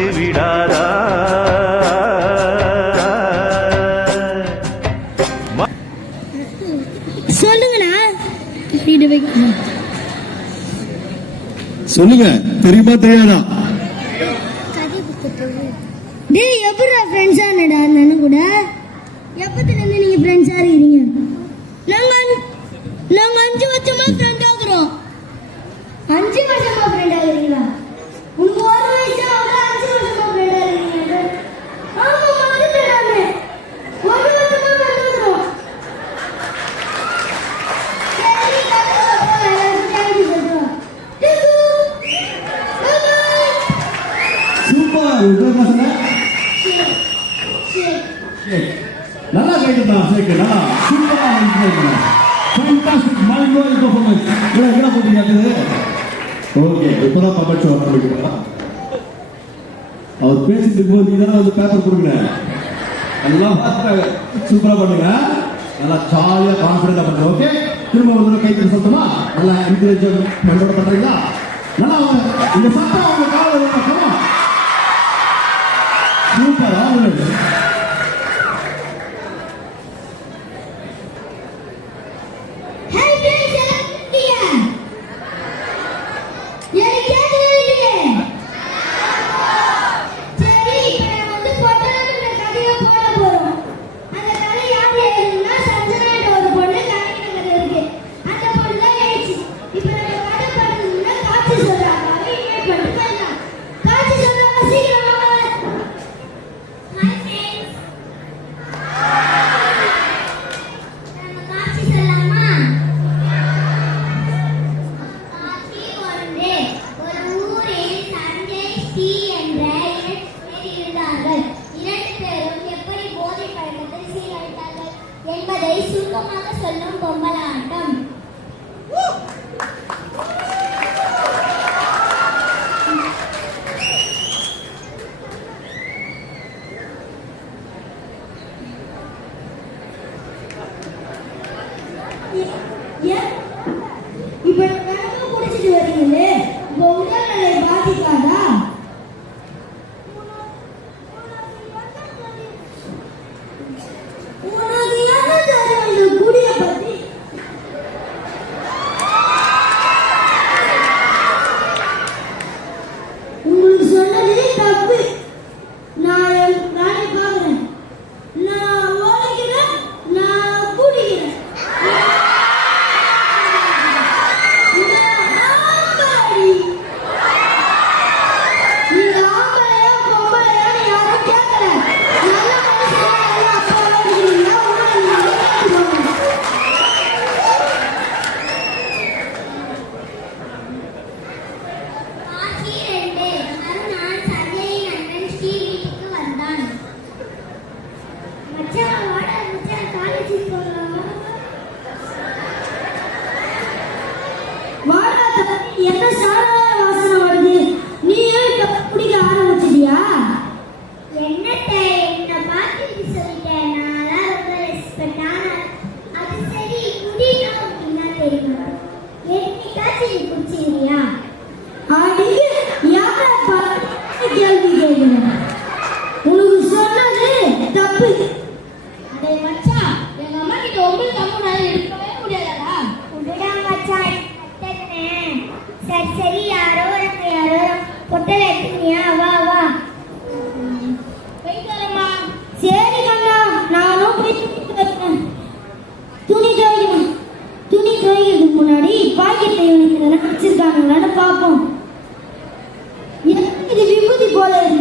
விட்டு விடாதா? சொல்லுங்க. தெரியுமா தெரியாதா? டேய் எப்படா ஃப்ரெண்ட்ஸா நானும் கூட. எப்பத்துல இருந்து நீங்க ஃப்ரெண்ட்ஸா இருக்கீங்க? நாங்க நாங்க அஞ்சு வருஷமா ஃப்ரெண்ட் ஆகுறோம் அஞ்சு வருஷமா மாலிகோ இது பர்ஃபார்மன்ஸ் இல்லை என்ன போட்டீங்க அது ஓகே இப்போ தான் பம்பட் ஷோ ஆரம்பிக்கிறோம் அவர் பேசிட்டு இருக்கும்போது நீங்க தான் வந்து பேப்பர் கொடுங்க எல்லாம் சூப்பராக பண்ணுங்க. நல்லா ஜாலியாக கான்ஃபிடென்ட்டாக பண்ணுங்க ஓகே திரும்ப வந்து கை சத்தமா நல்லா என்கரேஜ் பண்ணுற பண்ணுறீங்களா நல்லா இந்த சத்தம் அவங்க காலையில் சூப்பராக yeah you.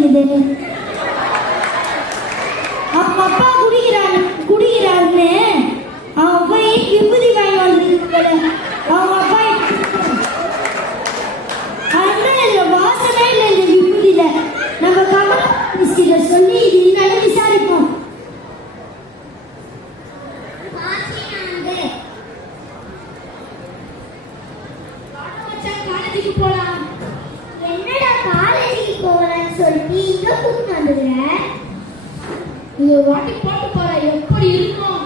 ಇದೆ இது ஒரு வாட்டி போட்டு போற எப்படி இருக்கும்?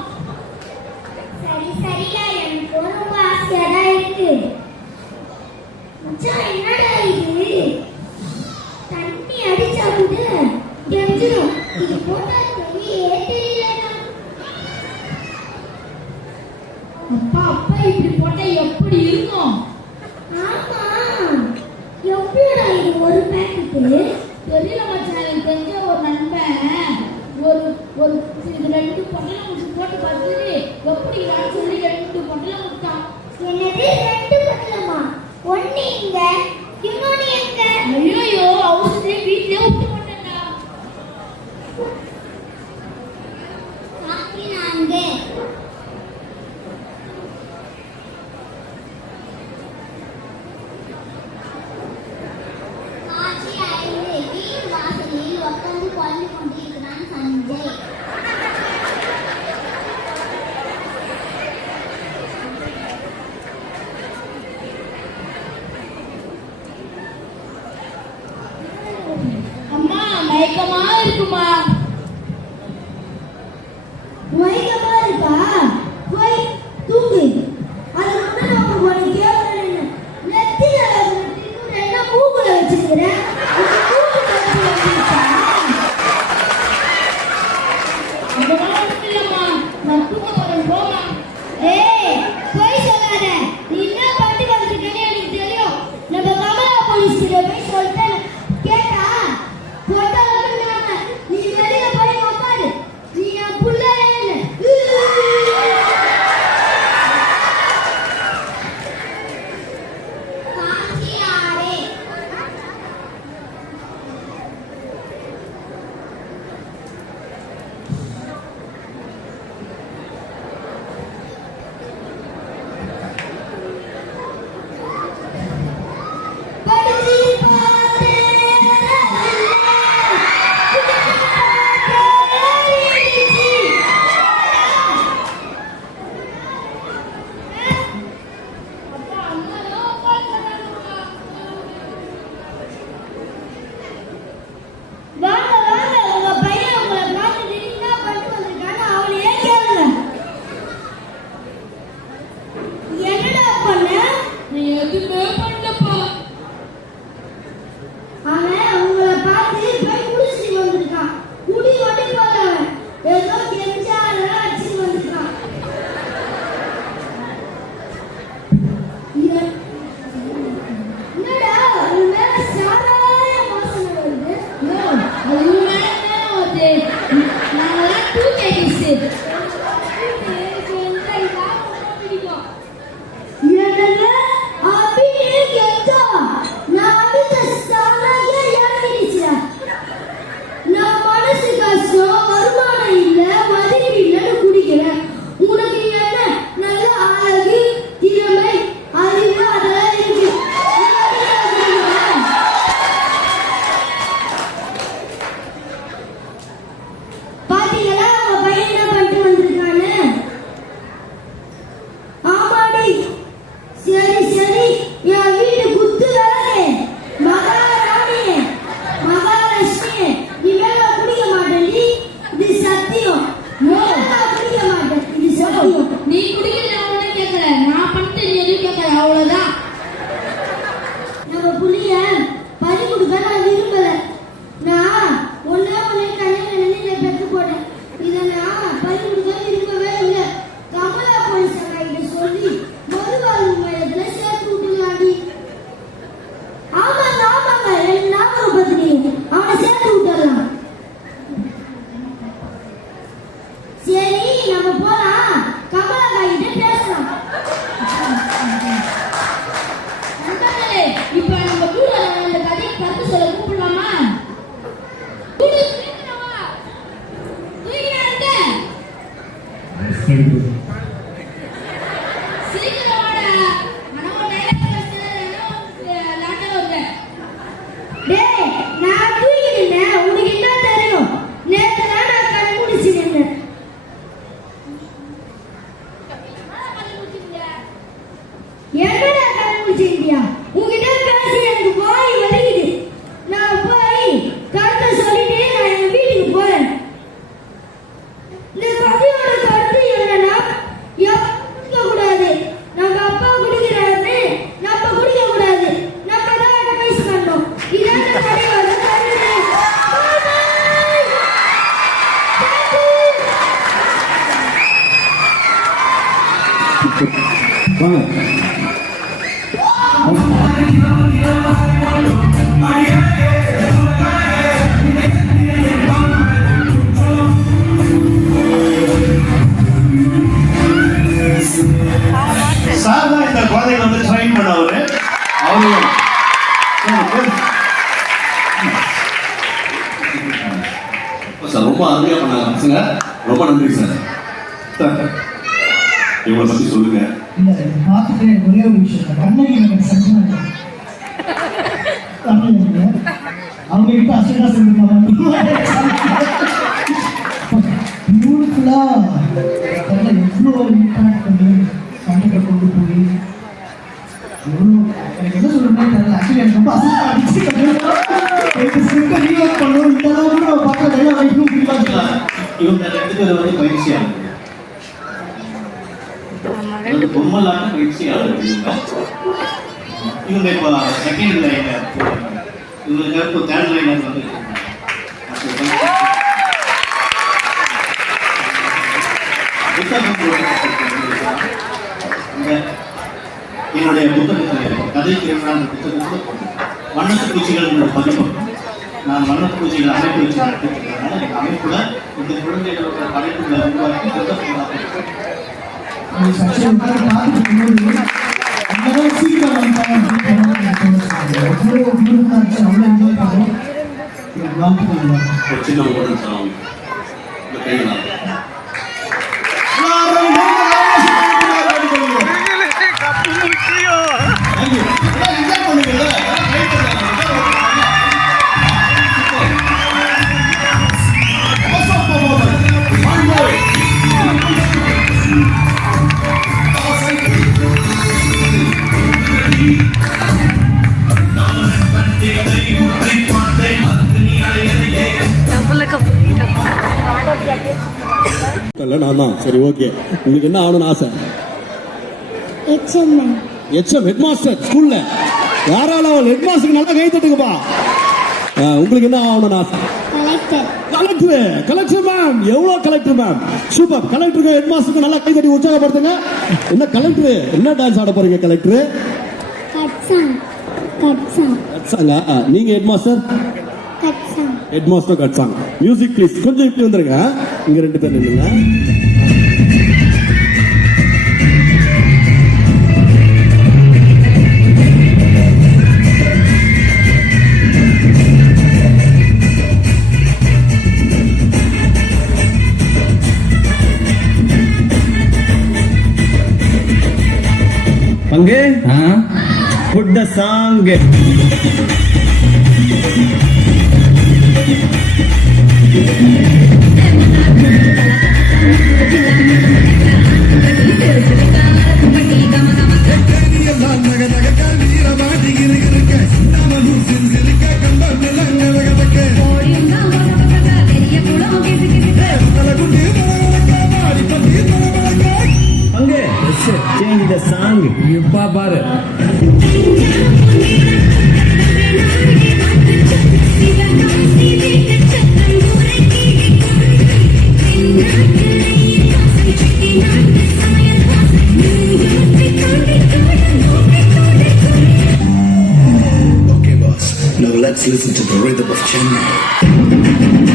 சரி சரியா எனக்கு ரொம்ப ஆசையா தான் இருக்கு. மச்சான் என்னடா இது? தண்ணி அடிச்சா வந்து தெரிஞ்சிடும். இது போட்டா தெரியவே தெரியல அப்பா அப்பா இப்படி போட்டா எப்படி இருக்கும்? ஆமா எவ்வளோடா இது ஒரு பேக்கெட்டு தெரியல பொட்டலம் முடிச்சு போட்டு பார்த்துட்டு எப்படிதான் சொல்லி ரெண்டு பொட்டலம் விட்டான் என்னது ரெண்டு பொட்டலமா? ஒண்ணு இங்க இன்னொன்னு எங்க? ஐயோ அவசரத்தை வீட்டுல ಹೇಳ್ಬೋದು இவங்களை பத்தி சொல்லுங்க. இல்ல எனக்கு ஒரே ஒரு விஷயம். தான். கண்ணகி எனக்கு. கண்ணகி அவங்க கிட்ட அசடா பியூட்டிஃபுல்லா எவ்வளோ இம்பாக்ட் பண்ணி சண்டைக்கு கொண்டு போய் எவ்வளோ எனக்கு என்ன சொல்றதுன்னு தெரியல. ஆக்சுவலி எனக்கு ரொம்ப அசடா அடிச்சு எனக்கு ஸ்கிரிப்டை ரீவர்க் பண்ணணும் இந்த அளவுக்கு நம்ம பார்க்குற டைலாக் வைக்கணும் பிடிக்காது இவங்க ரெண்டு பேரும் வந்து பயிற்சியாளர்கள். அதாவது பொம்மலாட்டம் பயிற்சியாளர்கள் இவங்க இப்போ செகண்ட் லைனர் இவங்க இப்போ தேர்ட் லைனர் வந்து என்னுடைய புத்தகத்தில் கதை திருவிழா புத்தகத்தில் வண்ணத்து பூச்சிகள் என்ற நான் வண்ணத்து பூச்சிகள் அமைப்பு வச்சு நடத்திருக்கிறதுனால எங்கள் அமைப்புல இந்த குழந்தைகளோட படைப்புகளை உருவாக்கி புத்தகம் அந்த செக்ஷன் உட்கார பார்த்துட்டு இருக்கும்போது இல்ல நான் தான். சரி ஓகே. உங்களுக்கு என்ன ஆகணும்னு ஆசை? ஹெச்எம் எச்எம் ஹெட் மாஸ்டர் ஸ்கூல்ல யாராலும் ஹெட் மாஸ்டருக்கு நல்லா கை தட்டுங்கப்பா உங்களுக்கு என்ன ஆகணும்னு ஆசை? கலெக்டர் கலெக்டர் மேம் எவ்வளவு கலெக்டர் மேம் சூப்பர் கலெக்டருக்கு ஹெட் மாஸ்டருக்கு நல்லா கை தட்டி உற்சாகப்படுத்துங்க. என்ன கலெக்டர் என்ன டான்ஸ் ஆட போறீங்க கலெக்டர் நீங்க ஹெட் மாஸ்டர் கட்சாங் ஹெட் மாஸ்டர் கட்சாங்க மியூசிக் ப்ளீஸ் கொஞ்சம் இப்படி வந்துருங்க இங்க ரெண்டு பேர் நில்லுங்க பங்கு புட் த சாங் பங்கு சேஞ்ச் த சாங் இப்ப பாரு. Listen to the rhythm of Chennai.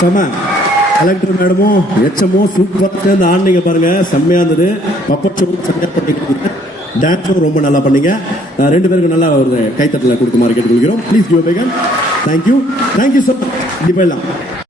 செம. கலெக்டர் மேடமும் எச்சமும் சூப்பர் சேர்ந்து ஆடினீங்க பாருங்க. செம்மையா இருந்தது. பப்பட் ஷோ பண்ணி பண்ணிக்கிறீங்க டான்ஸும் ரொம்ப நல்லா பண்ணீங்க. ரெண்டு பேருக்கும் நல்லா ஒரு கைத்தட்டல கொடுக்குமாறு கேட்டுக்கொள்கிறோம் please give Pegan thank you thank you sir much இப்படி போயிடலாம்